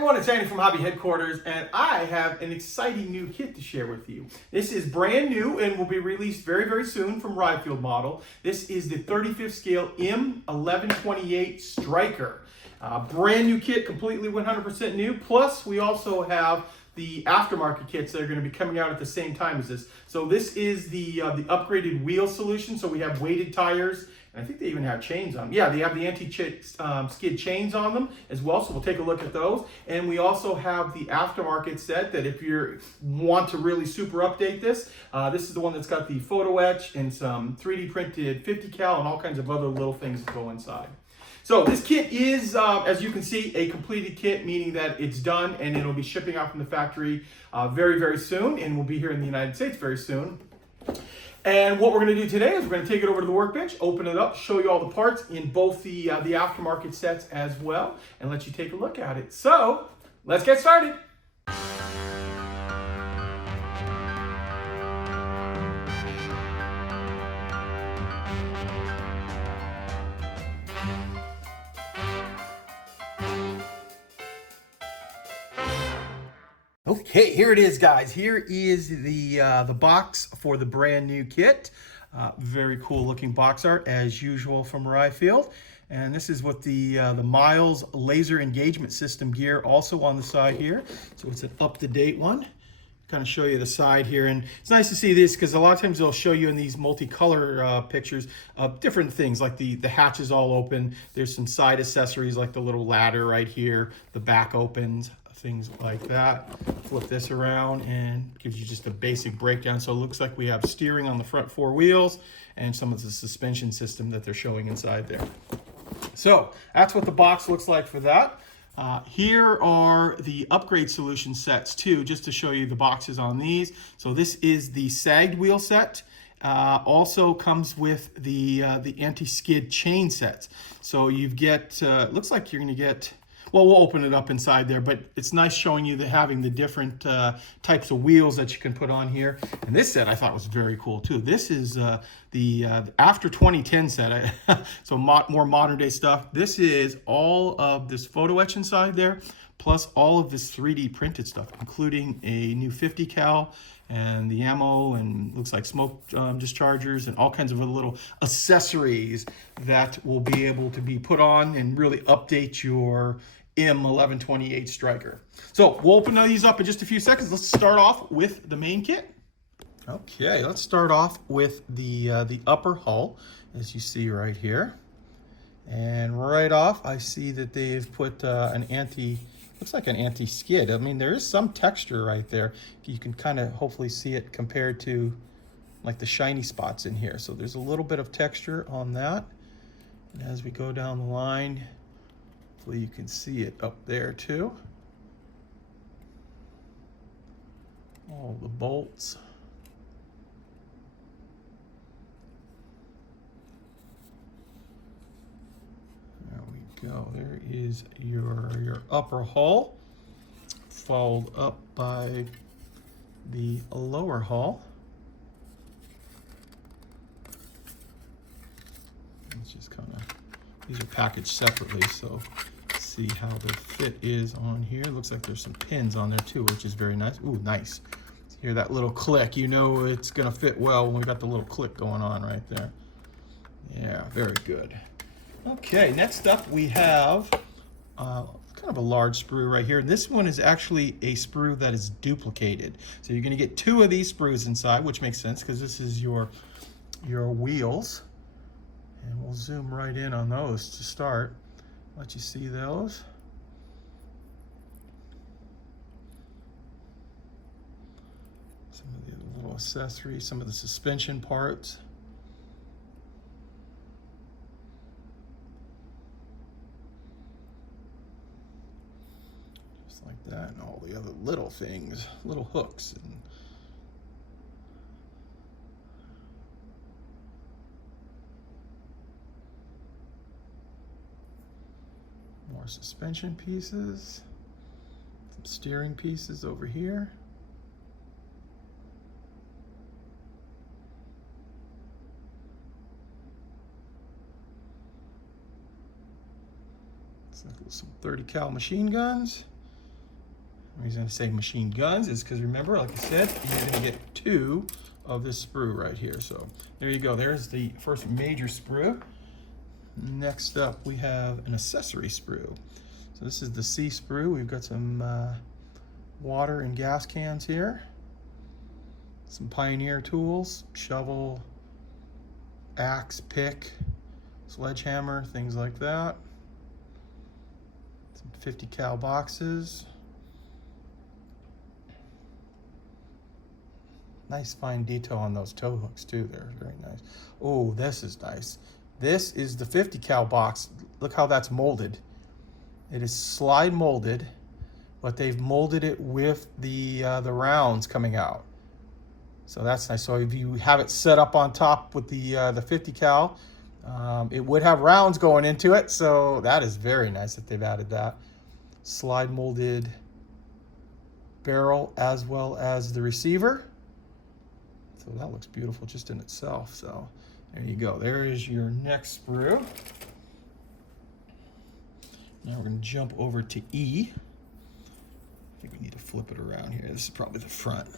everyone, it's Andy from Hobby Headquarters, and I have an exciting new kit to share with you. This is brand new and will be released very, very soon from Ryefield model. This is the 35th scale M1128 Stryker. Brand new kit, completely 100% new. Plus, we also have the aftermarket kits that are going to be coming out at the same time as this. So this is the upgraded wheel solution. So we have weighted tires. And I think they even have chains on them. Yeah, they have the anti-skid chains on them as well, so we'll take a look at those. And we also have the aftermarket set that if you want to really super update this, this is the one that's got the photo etch and some 3D printed 50 cal and all kinds of other little things that go inside. So this kit is, as you can see, a completed kit, meaning that it's done and it'll be shipping out from the factory very, very soon, and will be here in the United States very soon. And what we're going to do today is we're going to take it over to the workbench, open it up, show you all the parts in both the aftermarket sets as well, and let you take a look at it. So, let's get started. Okay, here it is, guys. Here is the box for the brand new kit. Very cool looking box art as usual from Ryefield. And this is what the Miles laser engagement system gear also on the side here. So it's an up-to-date one. Kind of show you the side here, and it's nice to see this because a lot of times they'll show you in these multicolor pictures of different things, like the hatch is all open. There's some side accessories like the little ladder right here. The back opens, things like that. Flip this around and gives you just a basic breakdown. So it looks like we have steering on the front four wheels and some of the suspension system that they're showing inside there. So that's what the box looks like for that. Here are the upgrade solution sets too, just to show you the boxes on these. So this is the sagged wheel set. Also comes with the anti-skid chain sets. So you get, looks like you're going to get, well, we'll open it up inside there, but it's nice showing you having the different types of wheels that you can put on here. And this set I thought was very cool too. This is the after 2010 set, so more modern day stuff. This is all of this photo etch inside there, plus all of this 3D printed stuff, including a new 50 cal and the ammo, and looks like smoke dischargers and all kinds of other little accessories that will be able to be put on and really update your M1128 Stryker. So we'll open these up in just a few seconds. Let's start off with the main kit. Okay, let's start off with the upper hull, as you see right here. And right off, I see that they've put looks like an anti-skid. I mean, there is some texture right there. You can kind of hopefully see it compared to like the shiny spots in here. So there's a little bit of texture on that. And as we go down the line, hopefully you can see it up there too. All the bolts. There we go. There is your upper hull, followed up by the lower hull. Let's just kind of, these are packaged separately, so see how the fit is on here. Looks like there's some pins on there too, which is very nice. Ooh, nice. Hear that little click. You know it's gonna fit well when we got the little click going on right there. Yeah, very good. Okay, next up we have kind of a large sprue right here. This one is actually a sprue that is duplicated. So you're gonna get two of these sprues inside, which makes sense because this is your wheels. And we'll zoom right in on those to start. Let you see those. Some of the little accessories, some of the suspension parts. Just like that, and all the other little things, little hooks and more suspension pieces, some steering pieces over here. It's like some 30 cal machine guns. The reason I say machine guns is because remember, like I said, you're going to get 2 of this sprue right here. So there you go. There's the first major sprue. Next up, we have an accessory sprue. So this is the C sprue. We've got some water and gas cans here. Some Pioneer tools, shovel, axe, pick, sledgehammer, things like that. Some 50 cal boxes. Nice fine detail on those tow hooks too there, very nice. Oh, this is nice. This is the 50 cal box. Look how that's molded. It is slide molded, but they've molded it with the rounds coming out. So that's nice. So if you have it set up on top with the 50 cal, it would have rounds going into it. So that is very nice that they've added that. Slide molded barrel as well as the receiver. So that looks beautiful just in itself. So there you go. There is your next sprue. Now we're going to jump over to E. I think we need to flip it around here. This is probably the front.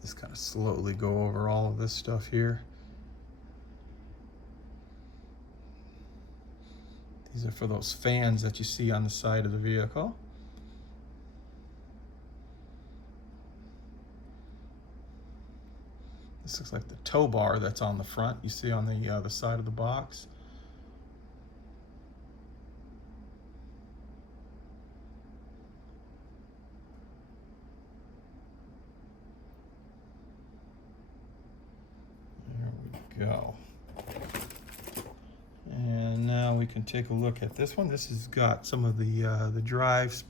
Just kind of slowly go over all of this stuff here. These are for those fans that you see on the side of the vehicle. This looks like the tow bar that's on the front. You see on the side of the box. There we go. And now we can take a look at this one. This has got some of the drive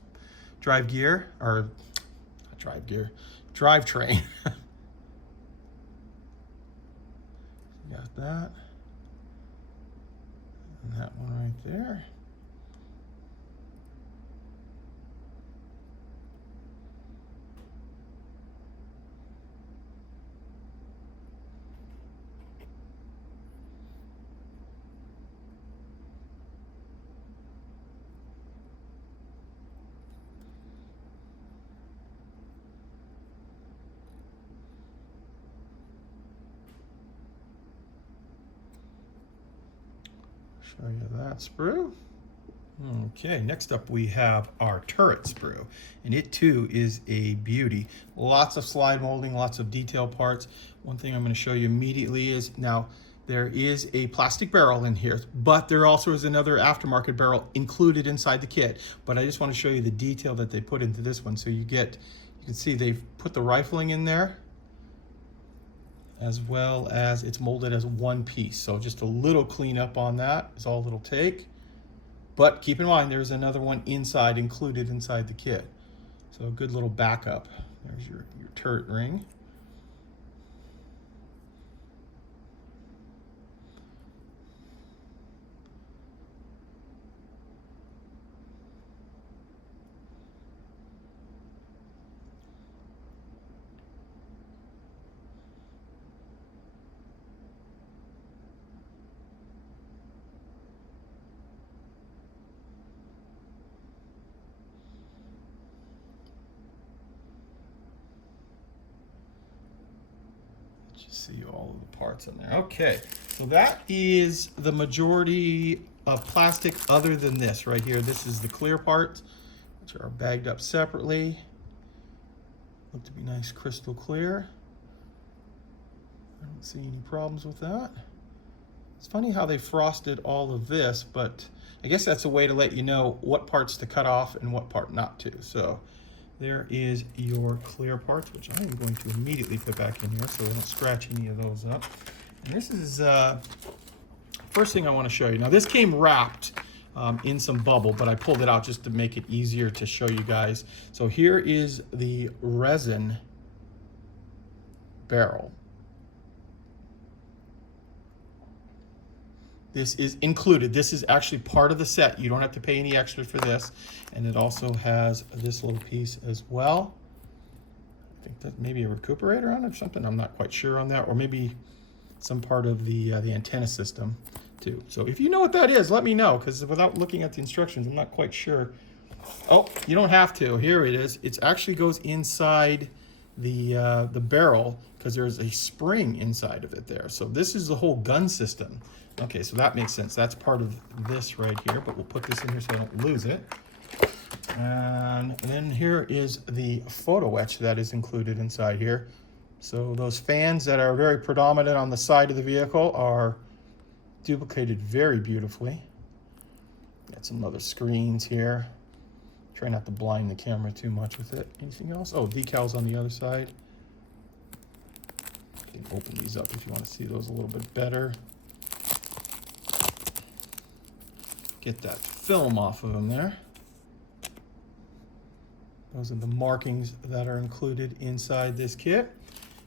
gear, or not drive gear, drivetrain. Got that. And that one right there. Show you that sprue. Okay, next up we have our turret sprue, and it too is a beauty. Lots of slide molding, lots of detail parts. One thing I'm going to show you immediately is, now there is a plastic barrel in here, but there also is another aftermarket barrel included inside the kit. But I just want to show you the detail that they put into this one. So you can see they've put the rifling in there, as well as it's molded as one piece. So just a little cleanup on that is all it'll take. But keep in mind, there's another one inside, included inside the kit. So a good little backup. There's your turret ring. See all of the parts in there. Okay, so that is the majority of plastic other than this right here. This is the clear parts, which are bagged up separately. Look to be nice crystal clear. I don't see any problems with that. It's funny how they frosted all of this, but I guess that's a way to let you know what parts to cut off and what part not to. So there is your clear parts, which I am going to immediately put back in here so we don't scratch any of those up. And this is first thing I want to show you. Now this came wrapped in some bubble, but I pulled it out just to make it easier to show you guys. So here is the resin barrel. This is included. This is actually part of the set. You don't have to pay any extra for this. And it also has this little piece as well. think that maybe a recuperator on it or something. I'm not quite sure on that, or maybe some part of the antenna system too. So if you know what that is, let me know, because without looking at the instructions, I'm not quite sure. Oh, you don't have to. Here it is. It actually goes inside the barrel, because there's a spring inside of it there. So this is the whole gun system. Okay, so that makes sense. That's part of this right here, but we'll put this in here so I don't lose it. And then here is the photo etch that is included inside here. So those fans that are very predominant on the side of the vehicle are duplicated very beautifully. Got some other screens here. Try not to blind the camera too much with it. Anything else? Oh, decals on the other side. You can open these up if you want to see those a little bit better. Get that film off of them there. Those are the markings that are included inside this kit.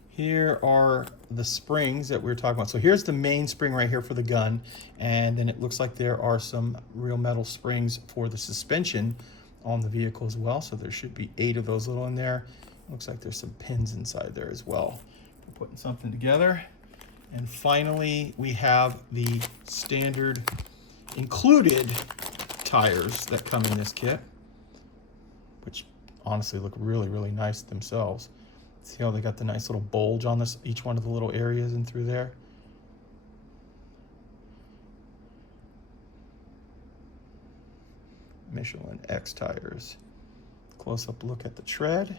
Here are the springs that we were talking about. So here's the main spring right here for the gun, and then it looks like there are some real metal springs for the suspension on the vehicle as well. So there should be 8 of those little in there. Looks like there's some pins inside there as well. We're putting something together. And finally, we have the standard included tires that come in this kit, which honestly look really, really nice themselves. See how they got the nice little bulge on this, each one of the little areas and through there. Michelin X tires. Close-up look at the tread.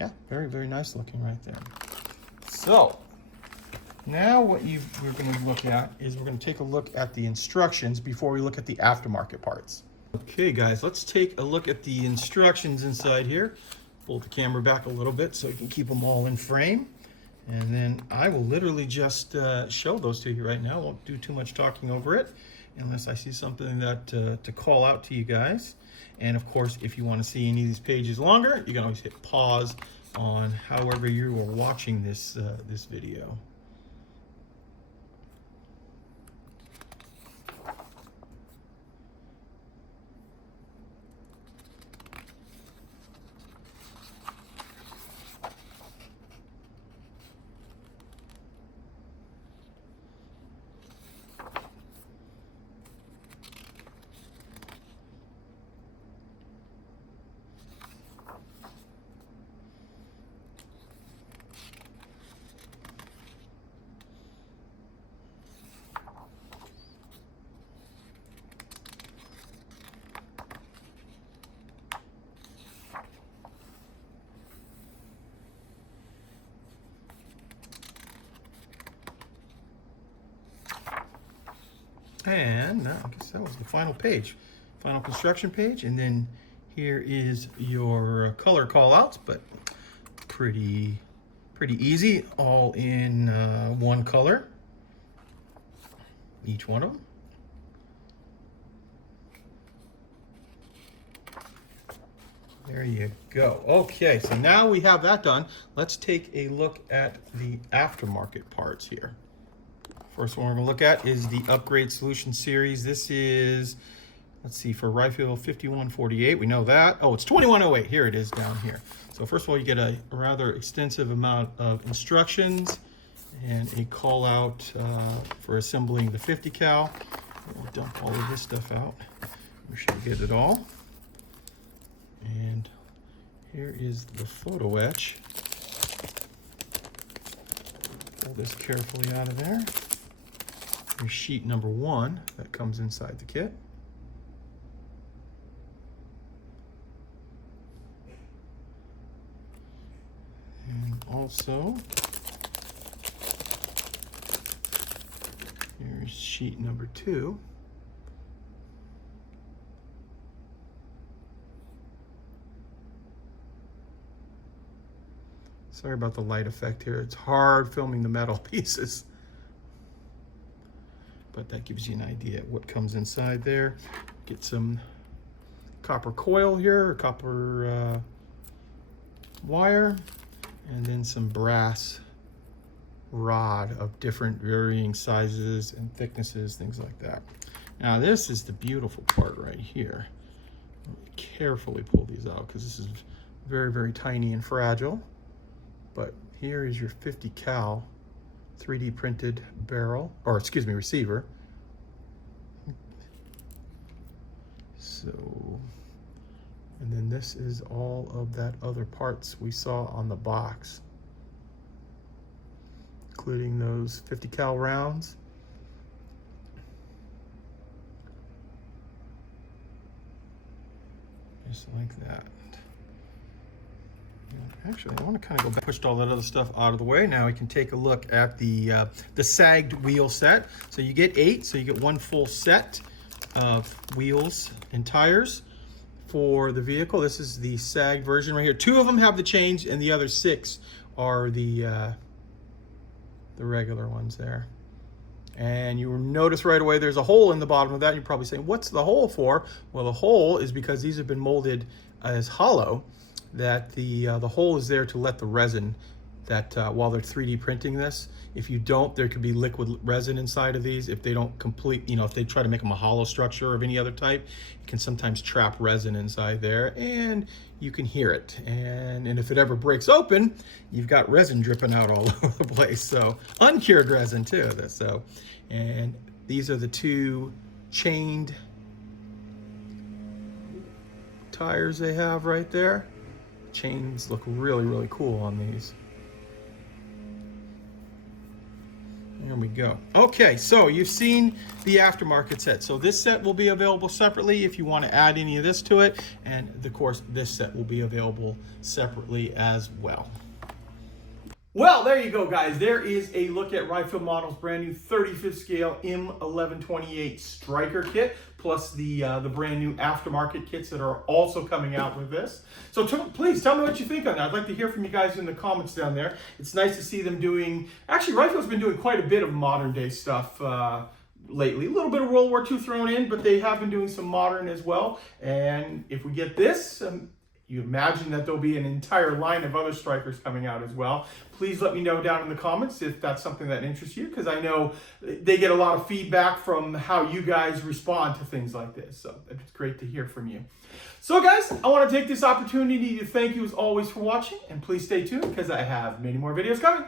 Yeah, very, very nice looking right there. So now what we're going to look at is we're going to take a look at the instructions before we look at the aftermarket parts. Okay guys, let's take a look at the instructions inside here. Pull the camera back a little bit so you can keep them all in frame. And then I will literally just show those to you right now. I won't do too much talking over it unless I see something that to call out to you guys. And of course, if you want to see any of these pages longer, you can always hit pause on however you are watching this this video. And I guess that was the final page, final construction page. And then here is your color call outs, but pretty easy, all in one color, each one of them. There you go. Okay, so now we have that done. Let's take a look at the aftermarket parts here. First one we're going to look at is the Upgrade Solution Series. This is, let's see, for rifle 5148. We know that. Oh, it's 2108. Here it is down here. So first of all, you get a rather extensive amount of instructions and a call out for assembling the 50 cal. We'll dump all of this stuff out. We should get it all. And here is the photo etch. Pull this carefully out of there. Here's sheet number 1 that comes inside the kit. And also, here's sheet number 2. Sorry about the light effect here. It's hard filming the metal pieces. But that gives you an idea of what comes inside there. Get some copper coil here, or copper wire, and then some brass rod of different varying sizes and thicknesses, things like that. Now this is the beautiful part right here. Carefully pull these out because this is Very, very tiny and fragile. But here is your 50 cal 3D printed barrel, or excuse me, receiver. So, and then this is all of that other parts we saw on the box, including those 50 cal rounds. Just like that. Actually, I want to kind of go back, pushed all that other stuff out of the way. Now we can take a look at the sagged wheel set. So you get 8, so you get 1 full set of wheels and tires for the vehicle. This is the sagged version right here. 2 of them have the change, and the other 6 are the regular ones there. And you notice right away there's a hole in the bottom of that. You're probably saying, what's the hole for? Well, the hole is because these have been molded as hollow, that the hole is there to let the resin, that while they're 3D printing this, if you don't, there could be liquid resin inside of these. If they don't complete, you know, if they try to make them a hollow structure of any other type, it can sometimes trap resin inside there, and you can hear it. And if it ever breaks open, you've got resin dripping out all over the place. So uncured resin too. So, and these are the 2 chained tires they have right there. Chains look really, really cool on these. There we go. Okay, so you've seen the aftermarket set. So this set will be available separately if you want to add any of this to it. And of course, this set will be available separately as well. Well, there you go, guys. There is a look at Ryefield Models' brand new 35th scale M1128 Stryker kit, plus the brand new aftermarket kits that are also coming out with this. So please tell me what you think on that. I'd like to hear from you guys in the comments down there. It's nice to see them doing, actually Rifield's been doing quite a bit of modern day stuff lately. A little bit of World War II thrown in, but they have been doing some modern as well. And if we get this, you imagine that there'll be an entire line of other Strykers coming out as well. Please let me know down in the comments if that's something that interests you, because I know they get a lot of feedback from how you guys respond to things like this. So it's great to hear from you. So guys, I want to take this opportunity to thank you as always for watching, and please stay tuned because I have many more videos coming.